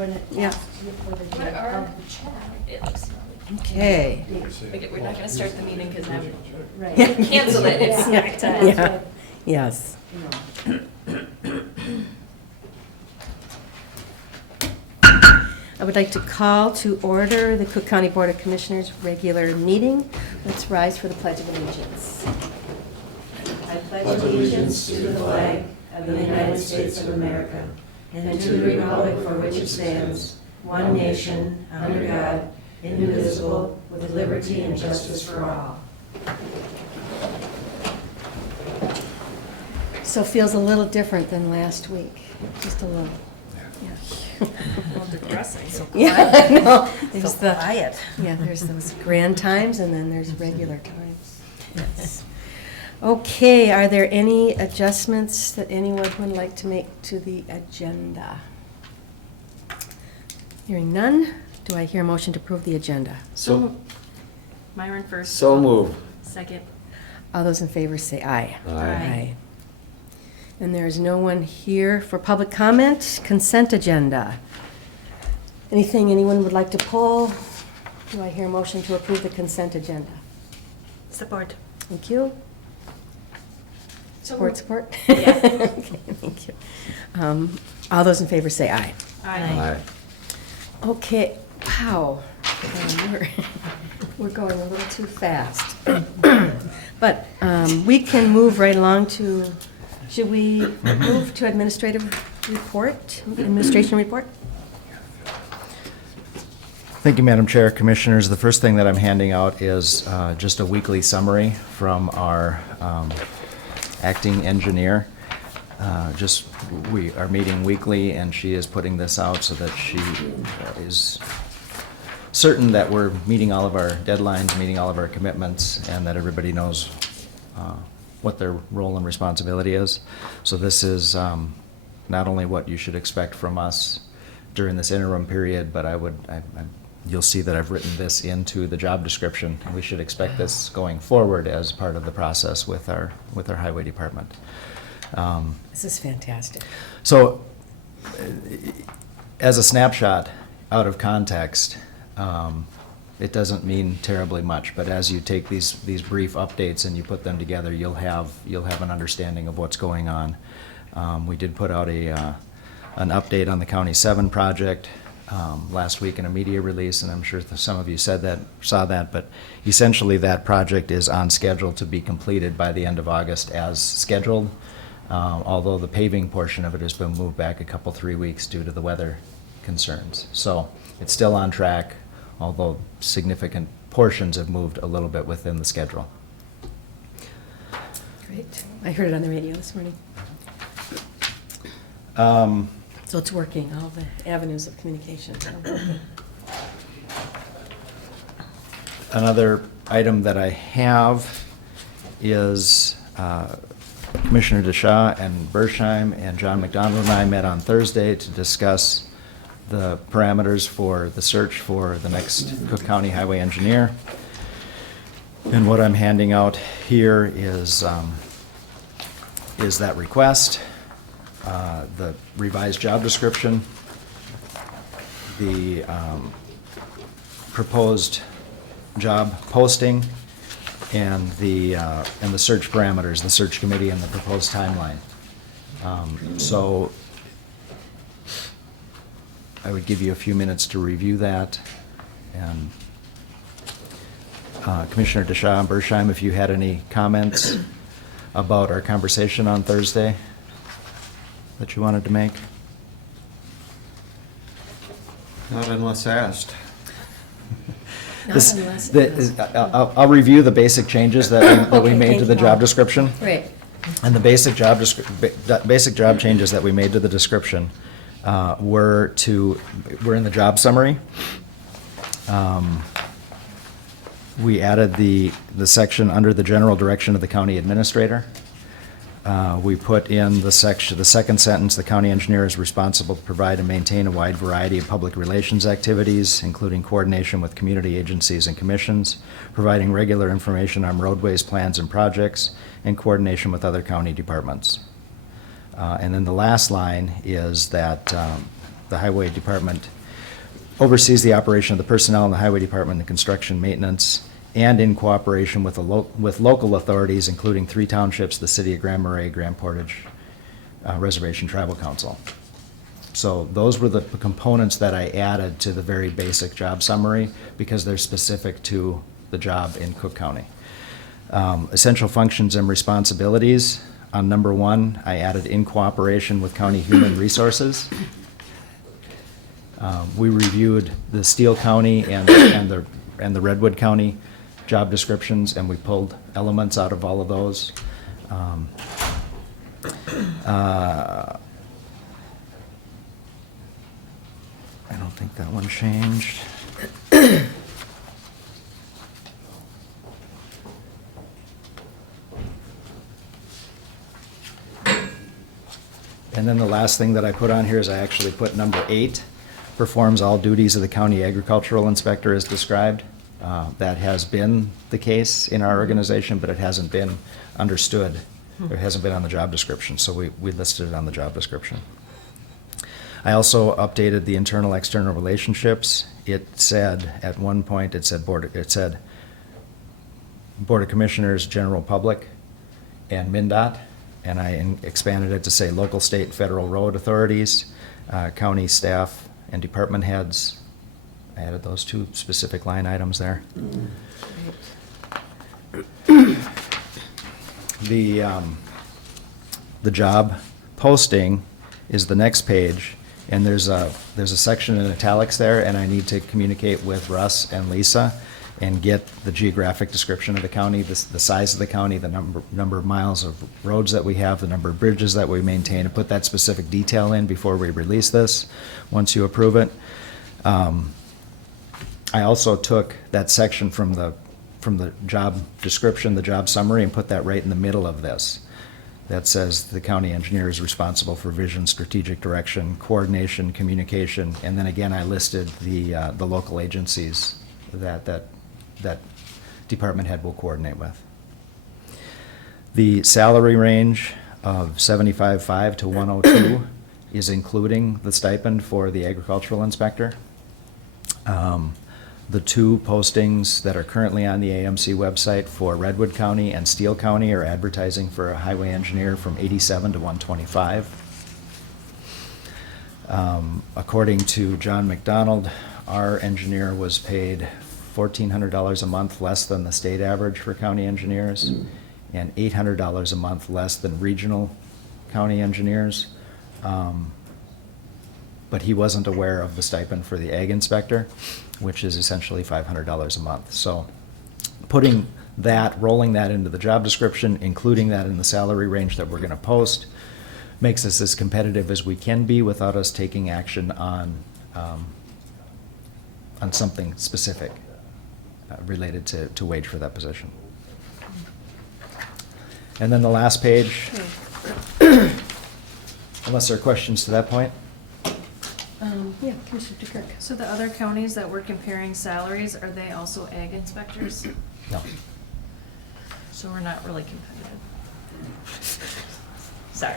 when it Yeah. asks you for the What date are, of the check. it looks smelly. Okay. We're not gonna start the meeting because I'm, Right. cancel it, it's Yeah. snack time. Yeah. That's Yes. what, I would like to call to order the Cook County Board of Commissioners regular meeting. Let's rise for the Pledge of Allegiance. I pledge allegiance to the flag of the United States of America and to the republic for which it stands, one nation, under God, indivisible, with liberty and justice for all. So feels a little different than last week, just a little. Yeah. Depressing. Yeah, I know. There's So the, quiet. yeah, there's those grand times and then there's regular times. Yes. Okay, are there any adjustments that anyone would like to make to the agenda? Hearing none, do I hear a motion to approve the agenda? So, Myron first. so move. Second. All those in favor say aye. Aye. And there is no one here for public comment. Consent agenda. Anything anyone would like to pull? Do I hear a motion to approve the consent agenda? Support. Thank you. So Support. Yeah. Okay, thank you. All those in favor say aye. Aye. Okay, wow. We're going a little too fast. But we can move right along to, should we move to administration report? Thank you, Madam Chair, Commissioners. The first thing that I'm handing out is just a weekly summary from our acting engineer. We are meeting weekly, and she is putting this out so that she is certain that we're meeting all of our deadlines, meeting all of our commitments, and that everybody knows what their role and responsibility is. So this is not only what you should expect from us during this interim period, but you'll see that I've written this into the job description. We should expect this going forward as part of the process with our highway department. This is fantastic. So, as a snapshot out of context, it doesn't mean terribly much, but as you take these brief updates and you put them together, you'll have an understanding of what's going on. We did put out an update on the County 7 project last week in a media release, and I'm sure some of you saw that, but essentially that project is on schedule to be completed by the end of August as scheduled, although the paving portion of it has been moved back 3 weeks due to the weather concerns. So it's still on track, although significant portions have moved a little bit within the schedule. Great. I heard it on the radio this morning. So it's working, all the avenues of communication are working. Another item that I have is Commissioner DeShaw and Bersheim and John McDonald and I met on Thursday to discuss the parameters for the search for the next Cook County Highway Engineer. And what I'm handing out here is that request, the revised job description, the proposed job posting, and the search parameters, the search committee, and the proposed timeline. So I would give you a few minutes to review that. And Commissioner DeShaw and Bersheim, if you had any comments about our conversation on Thursday that you wanted to make? Not unless asked. Not unless it is. I'll review the basic changes that we Okay, made to thank the you. job description. Great. And the basic job changes that we made to the description were in the job summary. We added the section under the general direction of the county administrator. We put in the second sentence, the county engineer is responsible to provide and maintain a wide variety of public relations activities, including coordination with community agencies and commissions, providing regular information on roadways, plans, and projects, and coordination with other county departments. And then the last line is that the highway department oversees the operation of the personnel in the highway department, the construction, maintenance, and in cooperation with with local authorities, including 3 townships, the city of Grand Marais, Grand Portage Reservation Tribal Council. So those were the components that I added to the very basic job summary because they're specific to the job in Cook County. Essential functions and responsibilities. On number 1, I added in cooperation with County Human Resources. We reviewed the Steele County and the Redwood County job descriptions, and we pulled elements out of all of those. I don't think that one changed. And then the last thing that I put on here is I actually put number 8, performs all duties of the county agricultural inspector as described. That has been the case in our organization, but it hasn't been understood. It hasn't been on the job description, so we listed it on the job description. I also updated the internal external relationships. It said, at one point, it said Board of Commissioners, General Public, and MnDOT, and I expanded it to say local, state, federal road authorities, county staff, and department heads. I added those 2 specific line items there. The job posting is the next page, and there's a section in italics there, and I need to communicate with Russ and Lisa and get the geographic description of the county, the size of the county, the number of miles of roads that we have, the number of bridges that we maintain, and put that specific detail in before we release this, once you approve it. I also took that section from the job description, the job summary, and put that right in the middle of this. That says the county engineer is responsible for vision, strategic direction, coordination, communication, and then again I listed the local agencies that department head will coordinate with. The salary range of $75,500 to $102,000 is including the stipend for the agricultural inspector. The 2 postings that are currently on the AMC website for Redwood County and Steele County are advertising for a highway engineer from $87,000 to $125,000. According to John McDonald, our engineer was paid $1,400 a month less than the state average for county engineers, and $800 a month less than regional county engineers. But he wasn't aware of the stipend for the ag inspector, which is essentially $500 a month. So putting that, rolling that into the job description, including that in the salary range that we're going to post, makes us as competitive as we can be without us taking action on something specific related to wage for that position. And then the last page, unless there are questions to that point. Yeah, Commissioner DeKirk. So the other counties that we're comparing salaries, are they also ag inspectors? No. So we're not really competitive. Sorry.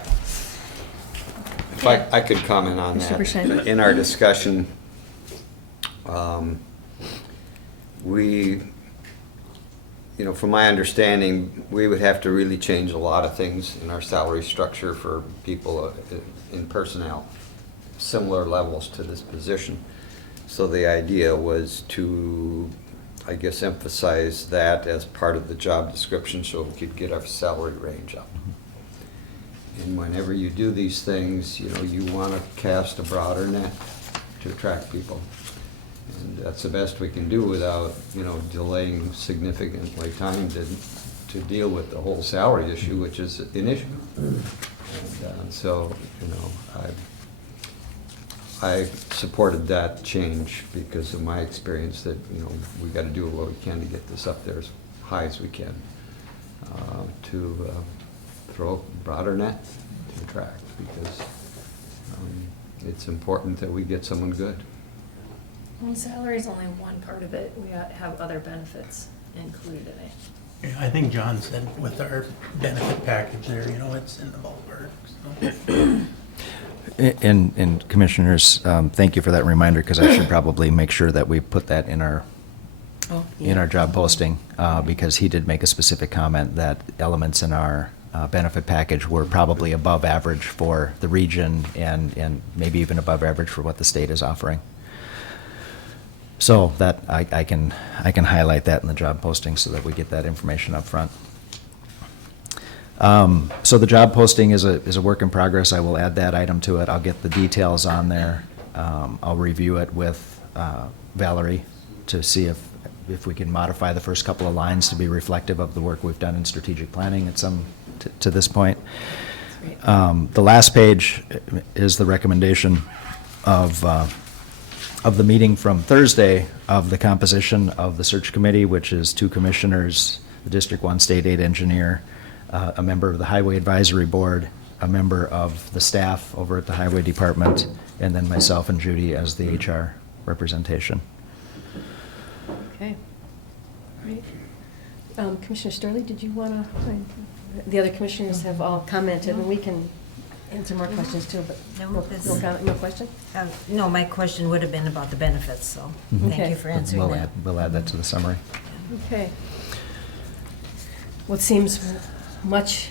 If I could comment on Mr. that. Bershine. In our discussion, from my understanding, we would have to really change a lot of things in our salary structure for people in personnel, similar levels to this position. So the idea was to, I guess, emphasize that as part of the job description so we could get our salary range up. And whenever you do these things, you want to cast a broader net to attract people. And that's the best we can do without, delaying significantly time to deal with the whole salary issue, which is an issue. And so, I supported that change because of my experience that, we got to do what we can to get this up there as high as we can to throw a broader net to attract, because it's important that we get someone good. Well, salary is only one part of it. We have other benefits included in it. Yeah, I think John said with our benefit package there, it's in the ballpark, so. And Commissioners, thank you for that reminder, because I should probably make sure that we put that in our job posting, because he did make a specific comment that elements in our benefit package were probably above average for the region and maybe even above average for what the state is offering. So that I can highlight that in the job posting so that we get that information up front. So the job posting is a work in progress. I will add that item to it. I'll get the details on there. I'll review it with Valerie to see if we can modify the first couple of lines to be reflective of the work we've done in strategic planning to this point. The last page is the recommendation of the meeting from Thursday of the composition of the search committee, which is 2 commissioners, the District 1 State Aid engineer, a member of the Highway Advisory Board, a member of the staff over at the Highway Department, and then myself and Judy as the HR representation. Okay. Great. Commissioner Sterling, did you want to, the other commissioners have all commented, and we can answer more questions too, but no comment, no question? No, my question would have been about the benefits, so Mhm. thank you for answering We'll that. we'll add that to the summary. Okay. Well, it seems much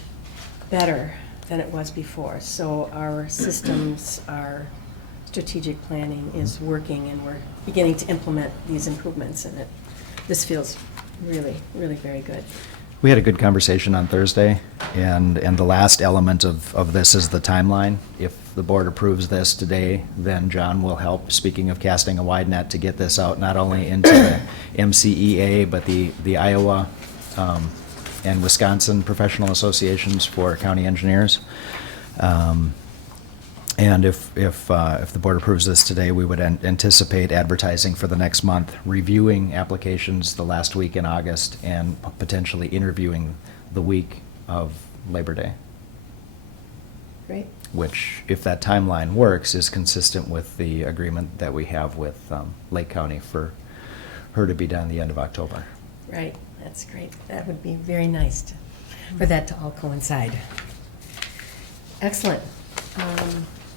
better than it was before. So our systems, our strategic planning is working, and we're beginning to implement these improvements, and this feels really, really very good. We had a good conversation on Thursday, and the last element of this is the timeline. If the board approves this today, then John will help, speaking of casting a wide net, to get this out not only into the MCEA, but the Iowa and Wisconsin professional associations for county engineers. And if the board approves this today, we would anticipate advertising for the next month, reviewing applications the last week in August, and potentially interviewing the week of Labor Day, Great. which, if that timeline works, is consistent with the agreement that we have with Lake County for her to be done the end of October. Right, that's great. That would be very nice for that to all coincide. Excellent.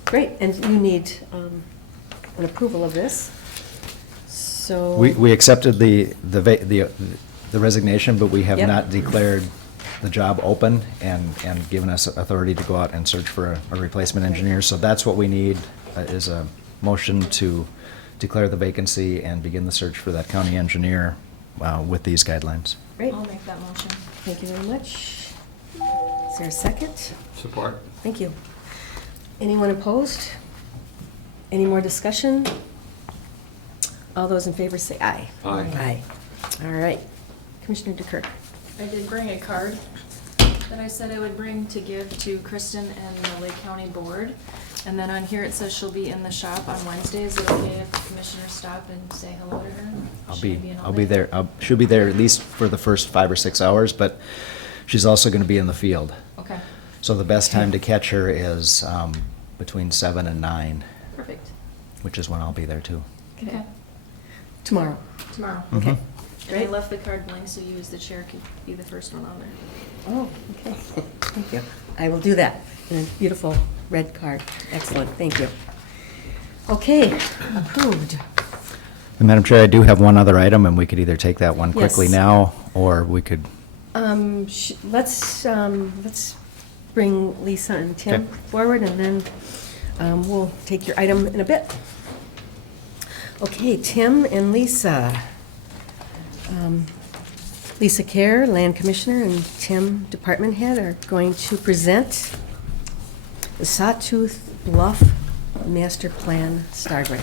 Great, and you need an approval of this. So. We accepted the resignation, but we have Yep. not declared the job open and given us authority to go out and search for a replacement engineer. So that's what we need, is a motion to declare the vacancy and begin the search for that county engineer with these guidelines. Great, I'll make that motion. thank you very much. Is there a second? Support. Thank you. Anyone opposed? Any more discussion? All those in favor say aye. Aye. Aye. All right. Commissioner DeKirk. I did bring a card that I said I would bring to give to Kristen and the Lake County Board. And then on here it says she'll be in the shop on Wednesday. Is it okay if the commissioners stop and say hello to her? I'll be there. She'll be there at least for the first 5 or 6 hours, but she's also going to be in the field. Okay, So the best time to catch her is between 7 and 9, perfect. which is when I'll be there too. Okay, Tomorrow. tomorrow. Okay. Mhm. And I Great. left the card blank, so you as the chair could be the first one on there. Oh, okay. Thank you. I will do that. And a beautiful red card. Excellent, thank you. Okay, approved. And Madam Chair, I do have one other item, and we could either take that one quickly Yes. now, or we could, Let's bring Lisa and Tim Okay. forward, and then we'll take your item in a bit. Okay, Tim and Lisa. Lisa Kerr, Land Commissioner, and Tim, Department Head, are going to present the Sawtooth Bluff Master Plan Stargate.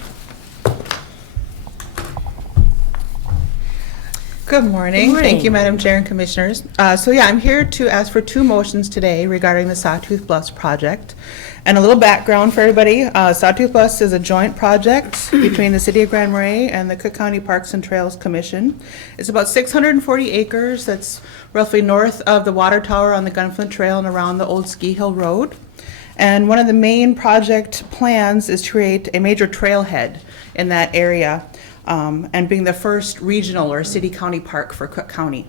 Good morning. Good morning. Thank you, Madam Chair and Commissioners. I'm here to ask for 2 motions today regarding the Sawtooth Bluffs project. And a little background for everybody. Sawtooth Bluffs is a joint project between the City of Grand Marais and the Cook County Parks and Trails Commission. It's about 640 acres. That's roughly north of the water tower on the Gunflint Trail and around the old Ski Hill Road. And one of the main project plans is to create a major trailhead in that area, and being the first regional or city-county park for Cook County.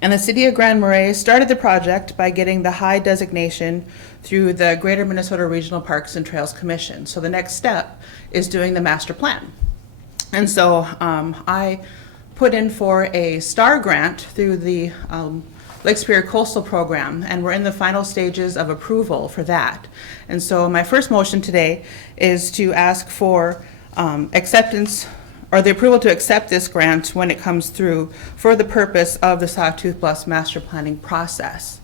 And the City of Grand Marais started the project by getting the high designation through the Greater Minnesota Regional Parks and Trails Commission. So the next step is doing the master plan. And so I put in for a STAR grant through the Lake Superior Coastal Program, and we're in the final stages of approval for that. And so my first motion today is to ask for acceptance or the approval to accept this grant when it comes through for the purpose of the Sawtooth Bluffs master planning process.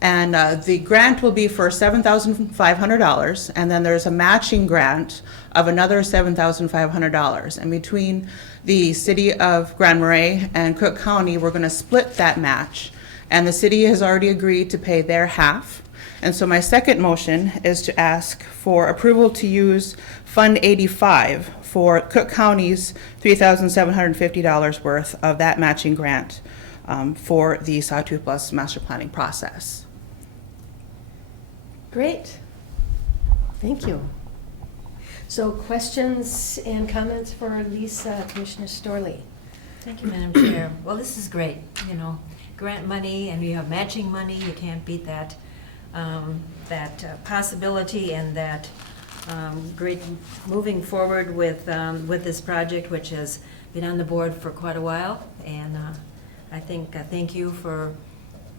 And the grant will be for $7,500, and then there's a matching grant of another $7,500. And between the City of Grand Marais and Cook County, we're going to split that match. And the city has already agreed to pay their half. And so my second motion is to ask for approval to use Fund 85 for Cook County's $3,750 worth of that matching grant for the Sawtooth Bluffs master planning process. Great. Thank you. So questions and comments for Lisa, Commissioner Storley? Thank you, Madam Chair. Well, this is great, you know, grant money and you have matching money, you can't beat that, possibility and that great moving forward with this project, which has been on the board for quite a while. And I thank you for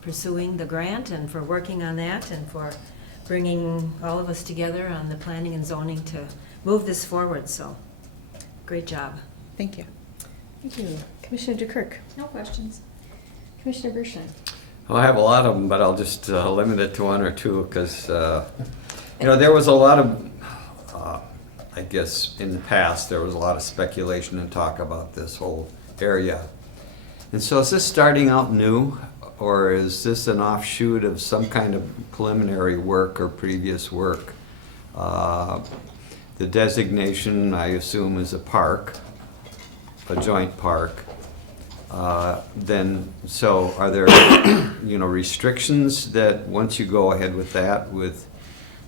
pursuing the grant and for working on that and for bringing all of us together on the planning and zoning to move this forward. So, great job. Thank you. Thank you. Commissioner DeKirk? No questions. Commissioner Bershon? Well, I have a lot of them, but I'll just limit it to one or two because, you know, there was a lot of, I guess, in the past, there was a lot of speculation and talk about this whole area. And so is this starting out new, or is this an offshoot of some kind of preliminary work or previous work? The designation, I assume, is a park, a joint park. So are there, you know, restrictions that once you go ahead with that, with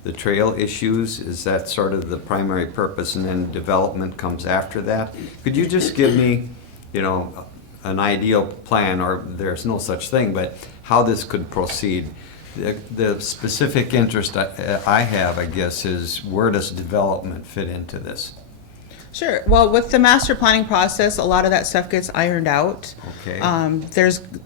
the trail issues, is that sort of the primary purpose and then development comes after that? Could you just give me, you know, an ideal plan, or there's no such thing, but how this could proceed? The specific interest I have, I guess, is where does development fit into this? Sure. Well, with the master planning process, a lot of that stuff gets ironed out. Okay.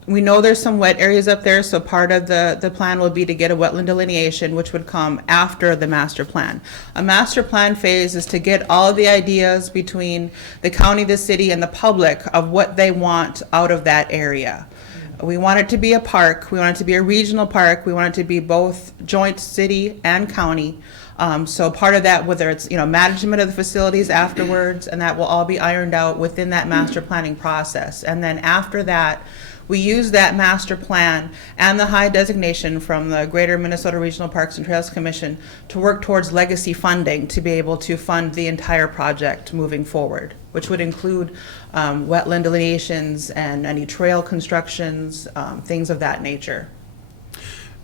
We know there's some wet areas up there, so part of the plan will be to get a wetland delineation, which would come after the master plan. A master plan phase is to get all of the ideas between the county, the city, and the public of what they want out of that area. We want it to be a park. We want it to be a regional park. We want it to be both joint city and county. So part of that, whether it's, you know, management of the facilities afterwards, and that will all be ironed out within that master planning process. And then after that, we use that master plan and the high designation from the Greater Minnesota Regional Parks and Trails Commission to work towards legacy funding to be able to fund the entire project moving forward, which would include wetland delineations and any trail constructions, things of that nature.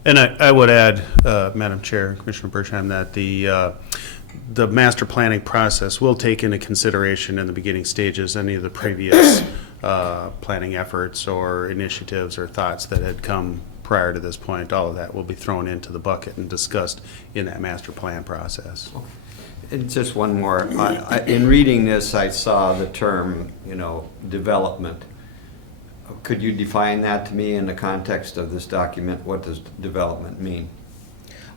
And I would add, Madam Chair, Commissioner Bershon, that the master planning process will take into consideration in the beginning stages any of the previous planning efforts or initiatives or thoughts that had come prior to this point. All of that will be thrown into the bucket and discussed in that master plan process. And just one more. In reading this, I saw the term, you know, development. Could you define that to me in the context of this document? What does development mean?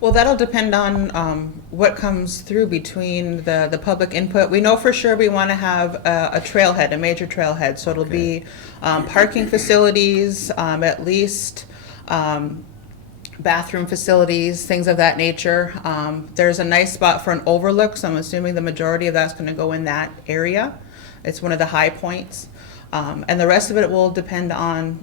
Well, that'll depend on what comes through between the public input. We know for sure we want to have a trailhead, a major trailhead. So it'll be parking facilities, at least bathroom facilities, things of that nature. There's a nice spot for an overlook, so I'm assuming the majority of that's going to go in that area. It's one of the high points. And the rest of it will depend on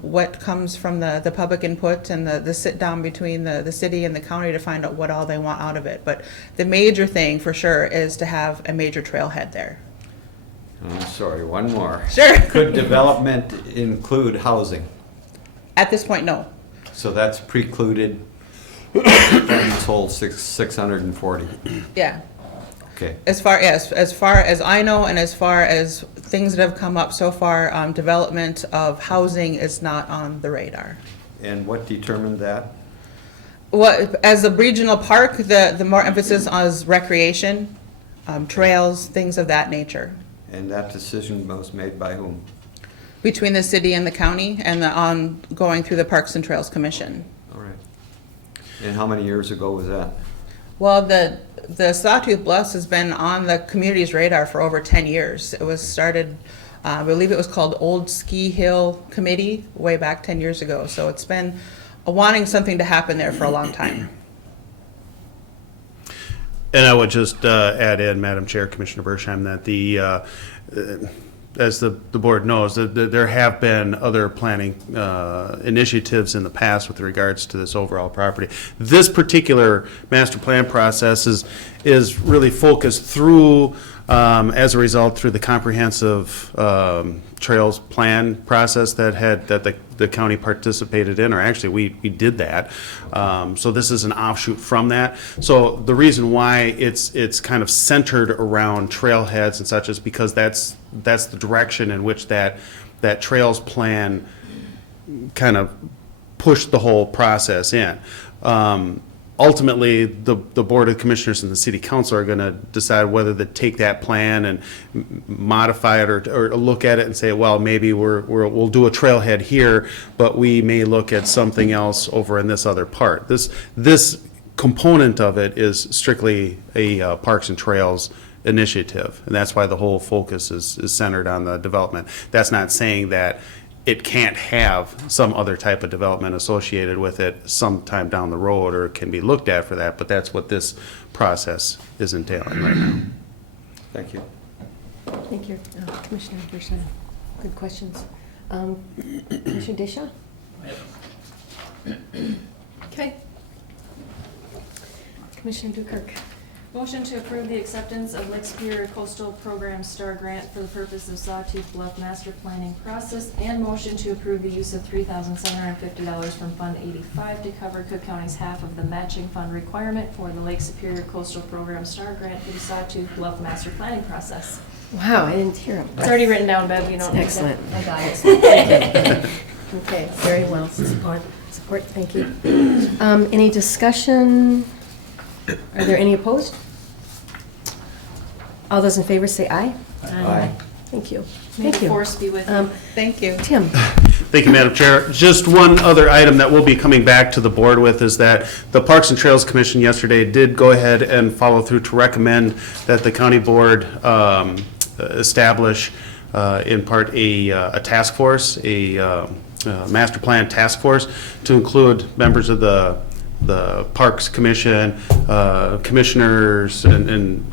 what comes from the public input and the sit down between the city and the county to find out what all they want out of it. But the major thing for sure is to have a major trailhead there. I'm sorry, one more. Sure. Could development include housing? At this point, no. So that's precluded from this whole 640. Yeah. Okay. As far as I know, and as far as things that have come up so far, development of housing is not on the radar. And what determined that? What, as a regional park, the more emphasis is recreation, trails, things of that nature, And that decision was made by whom? between the city and the county, and going through the Parks and Trails Commission. All right. And how many years ago was that? Well, the Sawtooth Bluffs has been on the community's radar for over 10 years. It was started, I believe it was called Old Ski Hill Committee way back 10 years ago. So it's been wanting something to happen there for a long time. And I would just add in, Madam Chair, Commissioner Bershheim, that as the board knows, that there have been other planning initiatives in the past with regards to this overall property. This particular master plan process is really focused through, as a result, through the comprehensive trails plan process that the county participated in, or actually we did that. So this is an offshoot from that. So the reason why it's kind of centered around trailheads and such is because that's the direction in which that trails plan kind of pushed the whole process in. Ultimately, the Board of Commissioners and the City Council are going to decide whether to take that plan and modify it or look at it and say, well, maybe we'll do a trailhead here, but we may look at something else over in this other part. This component of it is strictly a Parks and Trails initiative, and that's why the whole focus is centered on the development. That's not saying that it can't have some other type of development associated with it sometime down the road, or it can be looked at for that, but that's what this process is entailing right now. Thank you. Thank you, Commissioner Bershheim. Good questions. Commissioner Desha? Okay. Commissioner Dukirk. Motion to approve the acceptance of Lake Superior Coastal Program Star Grant for the purpose of Sawtooth Bluff Master Planning Process, and motion to approve the use of $3,750 from Fund 85 to cover Cook County's half of the matching fund requirement for the Lake Superior Coastal Program Star Grant for the Sawtooth Bluff Master Planning Process. Wow, I didn't hear him. It's already written down, Bev, you don't need to. Excellent. I got it. Okay, very well. Support, thank you. Any discussion? Are there any opposed? All those in favor say aye. Aye. Thank you. May Thank the you. force be with you. Thank you. Tim? Thank you, Madam Chair. Just one other item that we'll be coming back to the board with is that the Parks and Trails Commission yesterday did go ahead and follow through to recommend that the county board establish in part a task force, a master plan task force to include members of the Parks Commission, commissioners, and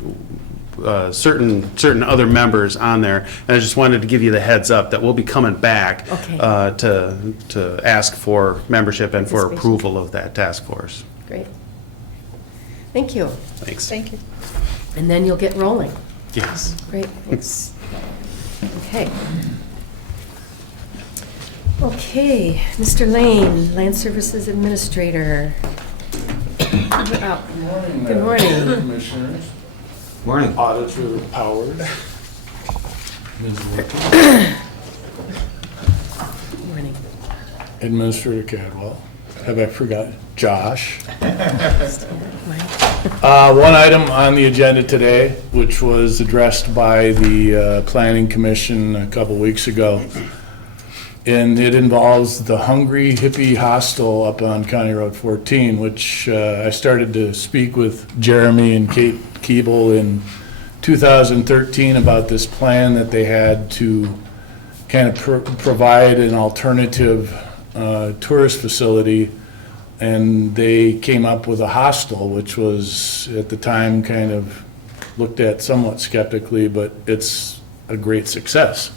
certain other members on there. And I just wanted to give you the heads up that we'll be coming back Okay. to ask for membership and for Participation. approval of that task force. Great. Thank you. Thanks. Thank you. And then you'll get rolling. Yes. Great, thanks. Okay. Okay, Mr. Lane, Land Services Administrator. You're up. Good morning. Good morning. Madam Commissioners. Morning. Auditor Howard. Ms. Wilkie. Good morning. Administrator Cadwell. Have I forgot? Josh. Mike. One item on the agenda today, which was addressed by the Planning Commission a couple weeks ago. And it involves the Hungry Hippie Hostel up on County Road 14, which I started to speak with Jeremy and Kate Keeble in 2013 about this plan that they had to kind of provide an alternative tourist facility. And they came up with a hostel, which was at the time kind of looked at somewhat skeptically, but it's a great success.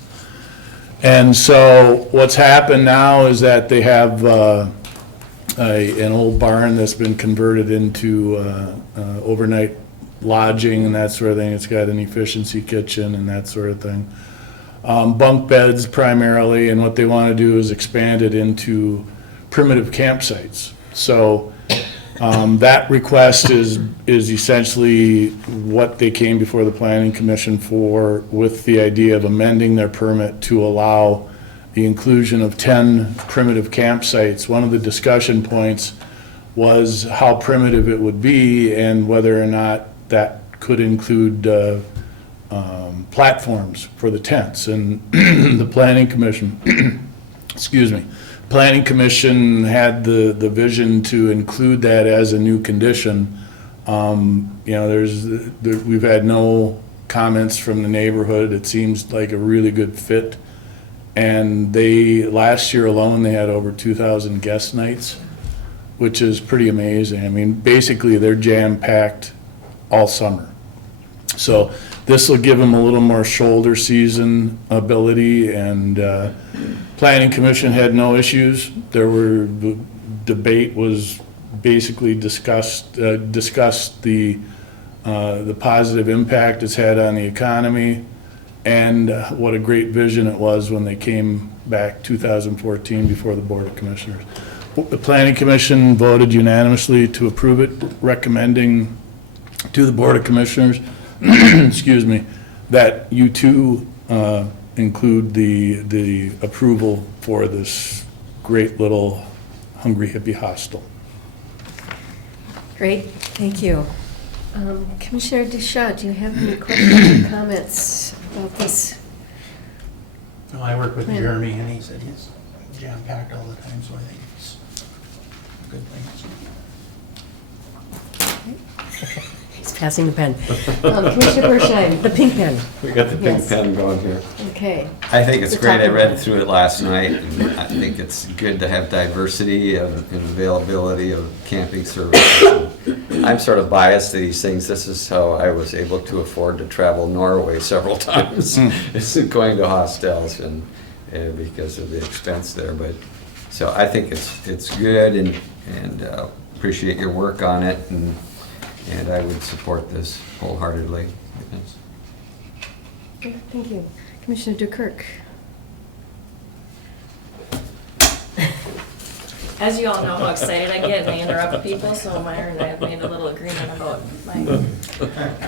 And so what's happened now is that they have an old barn that's been converted into overnight lodging and that sort of thing. It's got an efficiency kitchen and that sort of thing. Bunk beds primarily, and what they want to do is expand it into primitive campsites. So That request is essentially what they came before the planning commission for, with the idea of amending their permit to allow the inclusion of 10 primitive campsites. One of the discussion points was how primitive it would be and whether or not that could include platforms for the tents. And the planning commission, excuse me, planning commission had the vision to include that as a new condition. You know, we've had no comments from the neighborhood. It seems like a really good fit. And last year alone, they had over 2,000 guest nights, which is pretty amazing. I mean, basically, they're jam-packed all summer. So this will give them a little more shoulder season ability, and planning commission had no issues. The debate was basically discussed the positive impact it's had on the economy, and what a great vision it was when they came back 2014 before the Board of Commissioners. The Planning Commission voted unanimously to approve it, recommending to the Board of Commissioners, excuse me, that you too include the approval for this great little Hungry Hippie hostel. Great, thank you. Commissioner Deschamps, do you have any questions or comments about this? No, I work with Plan. Jeremy, and he said he's jam-packed all the time, so I think it's a good thing. He's passing the pen. Commissioner Bershheim, the pink pen. We got the pink Yes. pen going here. Okay. I think it's We're great. I talking read about- through it last night, and I think it's good to have diversity and availability of camping services. I'm sort of biased to these things. This is how I was able to afford to travel Norway several times. It's going to hostels and because of the expense there. But so I think it's good, and appreciate your work on it, and I would support this wholeheartedly. Yes. Okay, thank you. Commissioner Dukirk. As you all know how excited I get and I interrupt people, so Meyer and I have made a little agreement about my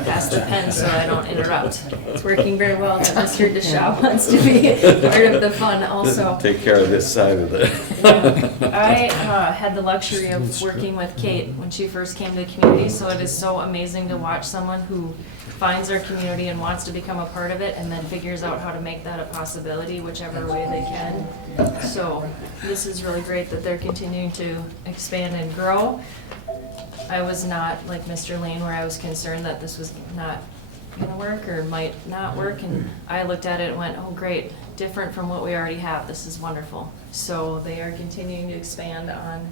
pass the pen so I don't interrupt. It's working very well, but Mr. Deschamps wants to be part of the fun also. Take care of this side of the. I had the luxury of working with Kate when she first came to the community, so it is so amazing to watch someone who finds our community and wants to become a part of it and then figures out how to make that a possibility whichever way they can. So this is really great that they're continuing to expand and grow. I was not like Mr. Lane where I was concerned that this was not gonna work or might not work, and I looked at it and went, oh great, different from what we already have, this is wonderful. So they are continuing to expand on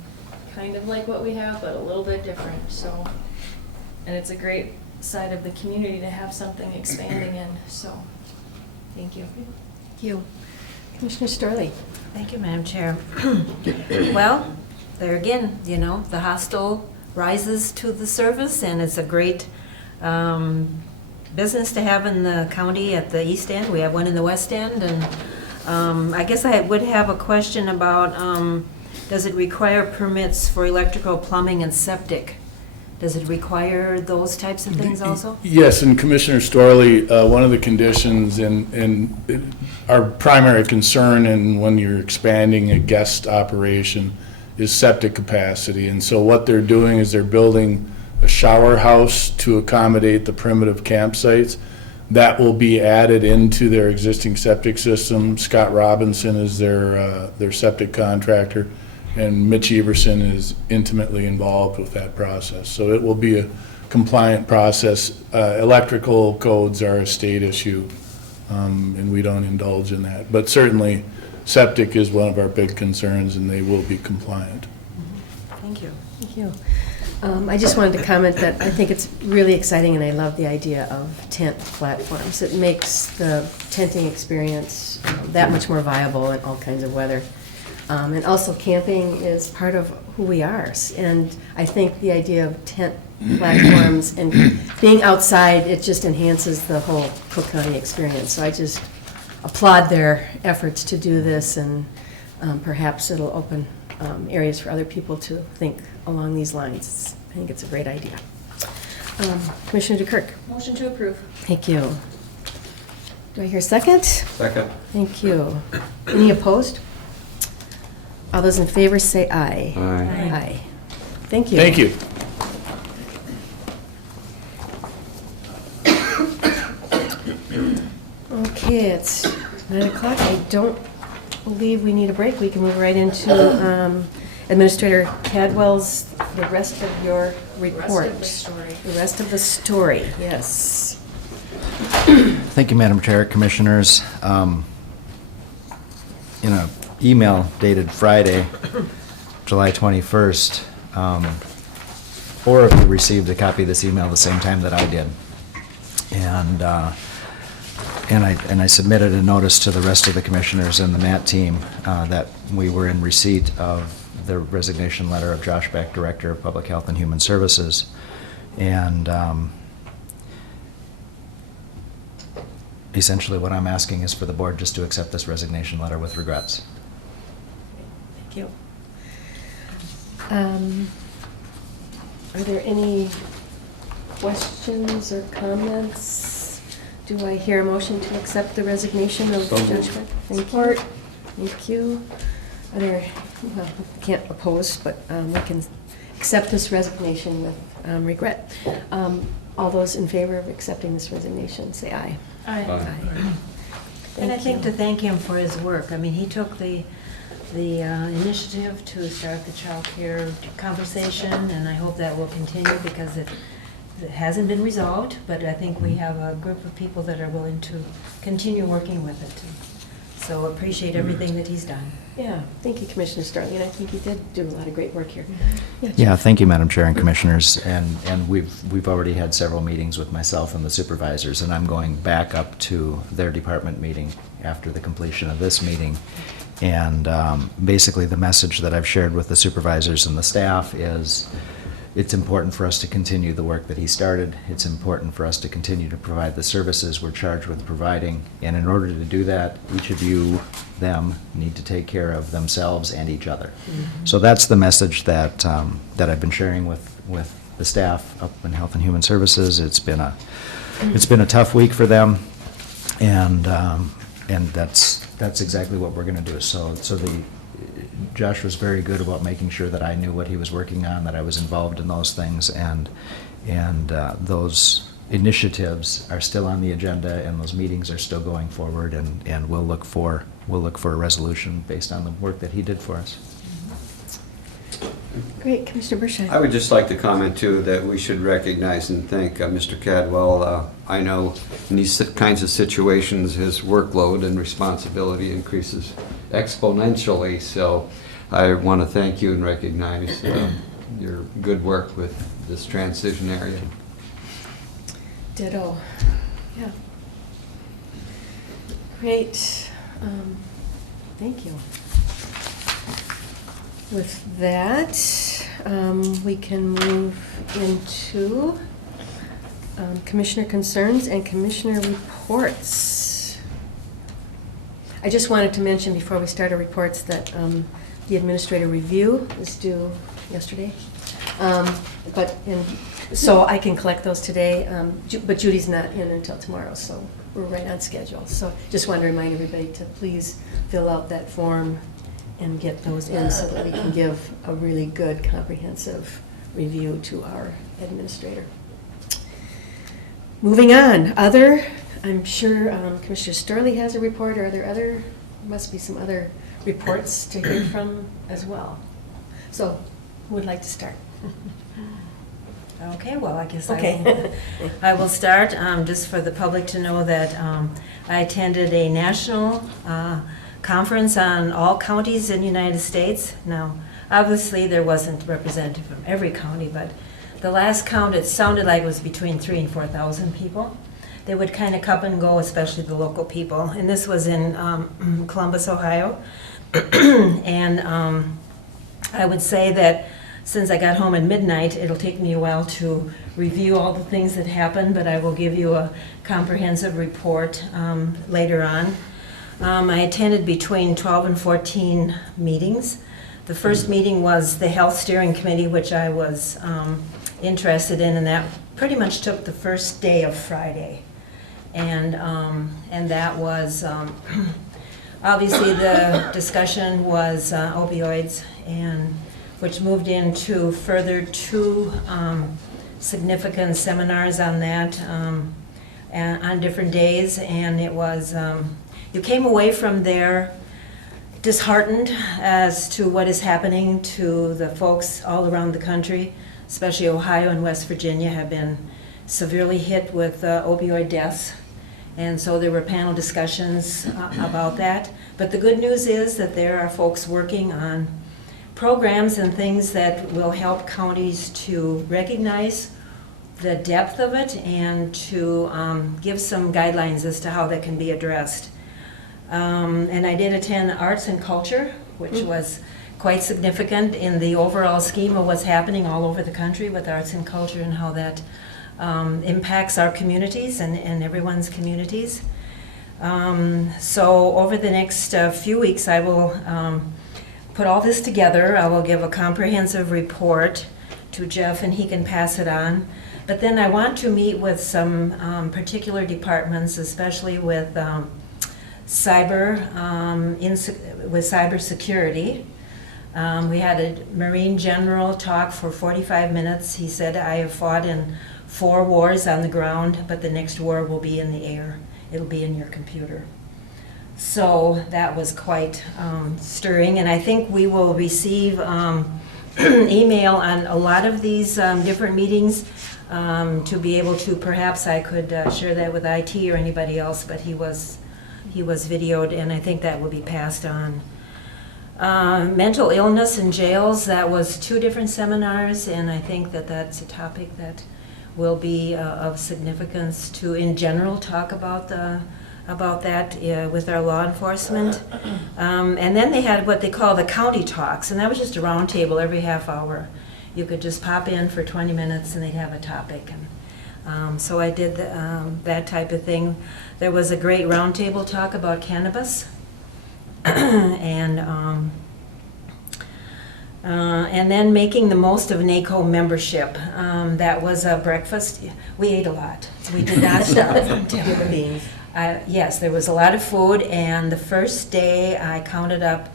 kind of like what we have, but a little bit different, so. And it's a great side of the community to have something expanding in, so, thank you. Thank you. Commissioner Starley. Thank you, Madam Chair. Well, there again, you know, the hostel rises to the surface, and it's a great business to have in the county at the east end. We have one in the west end, and I guess I would have a question about, does it require permits for electrical, plumbing, and septic? Does it require those types of things also? Yes, and Commissioner Storley, one of the conditions and our primary concern in when you're expanding a guest operation is septic capacity. And so what they're doing is they're building a shower house to accommodate the primitive campsites. That will be added into their existing septic system. Scott Robinson is their septic contractor, and Mitch Everson is intimately involved with that process. So it will be a compliant process. Electrical codes are a state issue, and we don't indulge in that. But certainly, septic is one of our big concerns, and they will be compliant. Thank you. Thank you. I just wanted to comment that I think it's really exciting, and I love the idea of tent platforms. It makes the tenting experience that much more viable in all kinds of weather. And also camping is part of who we are. And I think the idea of tent platforms and being outside, it just enhances the whole Cook County experience. So I just applaud their efforts to do this, and perhaps it'll open areas for other people to think along these lines. I think it's a great idea. Commissioner DeKirk? Motion to approve. Thank you. Do I hear a second? Second. Thank you. Any opposed? All those in favor say aye. Aye. Aye. Thank you. Thank you. Okay, it's 9 o'clock. I don't believe we need a break. We can move right into Administrator Cadwell's, the rest of your report. Rest of the story. The rest of the story, yes. Thank you, Madam Chair, Commissioners. In an email dated Friday, July 21st, 4 of you received a copy of this email at the same time that I did. And I submitted a notice to the rest of the commissioners and the MAT team that we were in receipt of the resignation letter of Josh Beck, Director of Public Health and Human Services. And essentially what I'm asking is for the board just to accept this resignation letter with regrets. Thank you. Are there any questions or comments? Do I hear a motion to accept the resignation of So moved. Judge Beck? Thank you. Thank you. Are there, well, we can't oppose, but we can accept this resignation with regret. All those in favor of accepting this resignation, say aye. Aye. And I Thank think you. to thank him for his work. I mean, he took the initiative to start the child care conversation, and I hope that will continue because it hasn't been resolved, but I think we have a group of people that are willing to continue working with it. So appreciate everything that he's done. Yeah, thank you, Commissioner Starling. I think you did do a lot of great work here. Yeah, thank you, Madam Chair and Commissioners. And we've already had several meetings with myself and the supervisors, and I'm going back up to their department meeting after the completion of this meeting. And basically, the message that I've shared with the supervisors and the staff is it's important for us to continue the work that he started. It's important for us to continue to provide the services we're charged with providing. And in order to do that, each of you, them, need to take care of themselves and each other. So that's the message that I've been sharing with the staff up in Health and Human Services. It's been a tough week for them, and that's exactly what we're going to do. So Josh was very good about making sure that I knew what he was working on, that I was involved in those things, and those initiatives are still on the agenda, and those meetings are still going forward, and we'll look for a resolution based on the work that he did for us. Great, Commissioner Bershine. I would just like to comment too that we should recognize and thank Mr. Cadwell. I know in these kinds of situations his workload and responsibility increases exponentially, so I want to thank you and recognize your good work with this transition area. Ditto. Yeah. Great. Thank you. With that, we can move into Commissioner concerns and Commissioner reports. I just wanted to mention before we start our reports that the administrator review was due yesterday. So I can collect those today, but Judy's not in until tomorrow, so we're right on schedule. So just wanted to remind everybody to please fill out that form and get those in so that we can give a really good comprehensive review to our administrator. Moving on, I'm sure Commissioner Starley has a report, or are there must be some other reports to hear from as well. So, who would like to start? Okay, well, I guess Okay. I will start, just for the public to know that I attended a national conference on all counties in the United States. Now, obviously, there wasn't representative from every county, but the last count, it sounded like it was between 3,000 and 4,000 people. They would kind of come and go, especially the local people. And this was in Columbus, Ohio. And I would say that since I got home at midnight, it'll take me a while to review all the things that happened, but I will give you a comprehensive report later on. I attended between 12 and 14 meetings. The first meeting was the Health Steering Committee, which I was interested in, and that pretty much took the first day of Friday. And that was, obviously the discussion was opioids, and which moved into further two significant seminars on that on different days. And it was, you came away from there disheartened as to what is happening to the folks all around the country, especially Ohio and West Virginia have been severely hit with opioid deaths. And so there were panel discussions about that. But the good news is that there are folks working on programs and things that will help counties to recognize the depth of it and to give some guidelines as to how that can be addressed. And I did attend Arts and Culture, which was quite significant in the overall scheme of what's happening all over the country with arts and culture and how that impacts our communities and everyone's communities. So over the next few weeks, I will put all this together. I will give a comprehensive report to Jeff and he can pass it on. But then I want to meet with some particular departments, especially with cybersecurity. We had a Marine General talk for 45 minutes. He said, I have fought in 4 wars on the ground, but the next war will be in the air. It'll be in your computer. So that was quite stirring, and I think we will receive email on a lot of these different meetings to be able to, perhaps I could share that with IT or anybody else, but he was videoed, and I think that will be passed on. Mental illness in jails, that was 2 different seminars, and I think that that's a topic that will be of significance to, in general, talk about that with our law enforcement. And then they had what they call the county talks, and that was just a round table every half hour. You could just pop in for 20 minutes and they'd have a topic. And so I did that type of thing. There was a great round table talk about cannabis. And then making the most of NACO membership. That was a breakfast. We ate a lot. We did not stop. Human beings. Yes, there was a lot of food, and the first day I counted up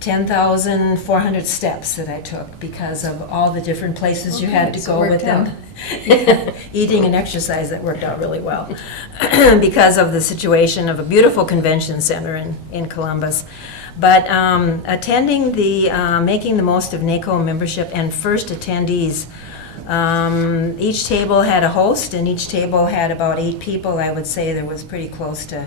10,400 steps that I took because of all the different places you had to go with them. Eating and exercise, that worked out really well because of the situation of a beautiful convention center in Columbus. But attending the Making the Most of NACO membership and first attendees, each table had a host, and each table had about 8 people. I would say there was pretty close to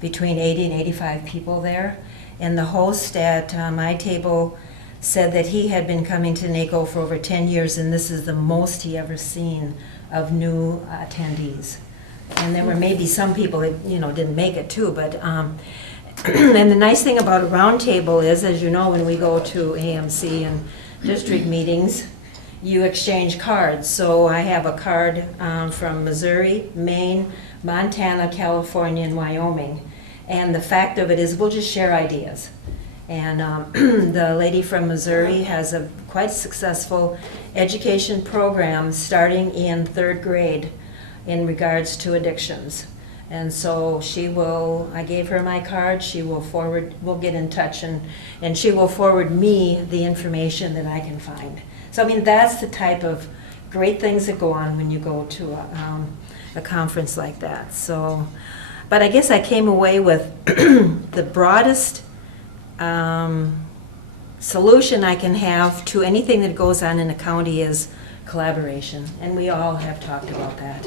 between 80 and 85 people there. And the host at my table said that he had been coming to NACO for over 10 years, and this is the most he ever seen of new attendees. And there were maybe some people that didn't make it too, but and the nice thing about a round table is, as you know, when we go to AMC and district meetings, you exchange cards. So I have a card from Missouri, Maine, Montana, California, and Wyoming. And the fact of it is we'll just share ideas. And the lady from Missouri has a quite successful education program starting in 3rd grade in regards to addictions. And so I gave her my card, we'll get in touch, and she will forward me the information that I can find. So, I mean, that's the type of great things that go on when you go to a conference like that. So, but I guess I came away with the broadest solution I can have to anything that goes on in a county is collaboration, and we all have talked about that.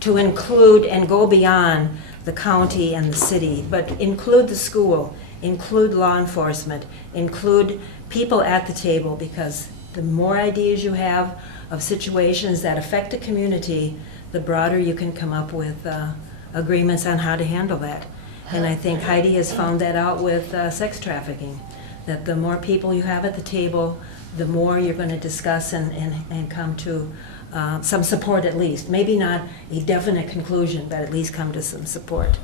To include and go beyond the county and the city, but include the school, include law enforcement, include people at the table, because the more ideas you have of situations that affect a community, the broader you can come up with agreements on how to handle that. And I think Heidi has found that out with sex trafficking, that the more people you have at the table, the more you're going to discuss and come to some support at least. Maybe not a definite conclusion, but at least come to some support.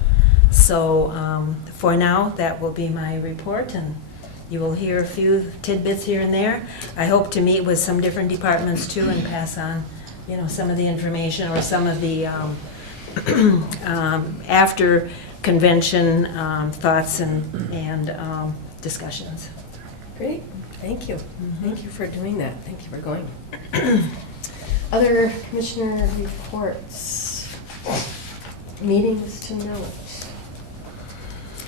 So for now, that will be my report, and You will hear a few tidbits here and there. I hope to meet with some different departments too and pass on, some of the information or some of the after convention thoughts and discussions. Great, thank you. Thank you for doing that. Thank you for going. Other commissioner reports, meetings to note.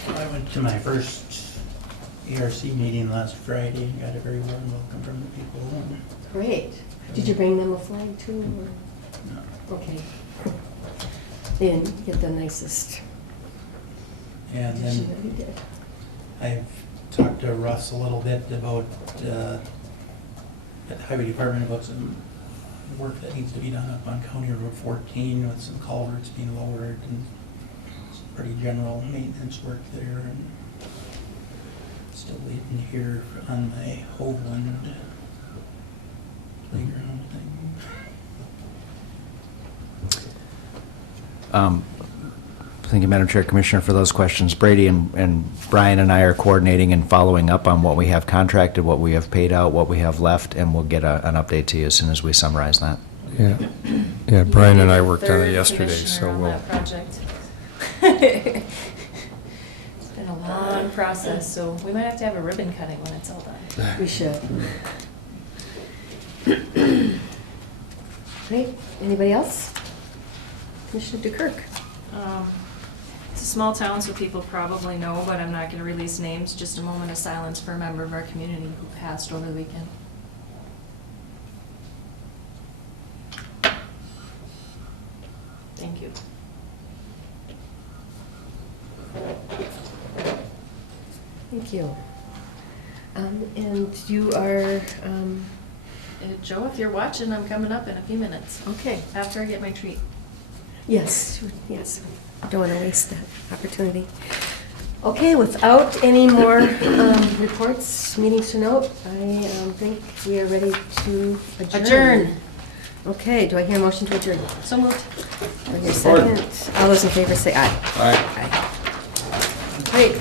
I went to my first ERC meeting last Friday, got a very warm welcome from the people. And, Great. Did you bring them a flag too? no, Or? Okay. They didn't get the nicest And addition then that we did. I've talked to Russ a little bit about, at the highway department about some work that needs to be done up on County Road 14 with some culverts being lowered and some pretty general maintenance work there, and still waiting to hear on my Hoveland playground thing. Thank you, Madam Chair, Commissioner, for those questions. Brady and Brian and I are coordinating and following up on what we have contracted, what we have paid out, what we have left, and we'll get an update to you as soon as we summarize that. Yeah, yeah, Brian and I You're worked on third it yesterday, commissioner so on we'll, that project. It's been a long process, so we might have to have a ribbon cutting when it's all done. We should. Great. Anybody else? Commissioner DeKirk. It's a small town, so people probably know, but I'm not going to release names. Just a moment of silence for a member of our community who passed over the weekend. Thank you. Thank you. And you are, Joe, if you're watching, I'm coming up in a few minutes okay. after I get my treat. Yes, yes. Don't want to waste that opportunity. Okay, without any more reports, meetings to note, I think we are ready to adjourn. Adjourn. Okay, do I hear a motion to adjourn? So moved. Do I hear a second? All those in favor say aye. Aye. Great.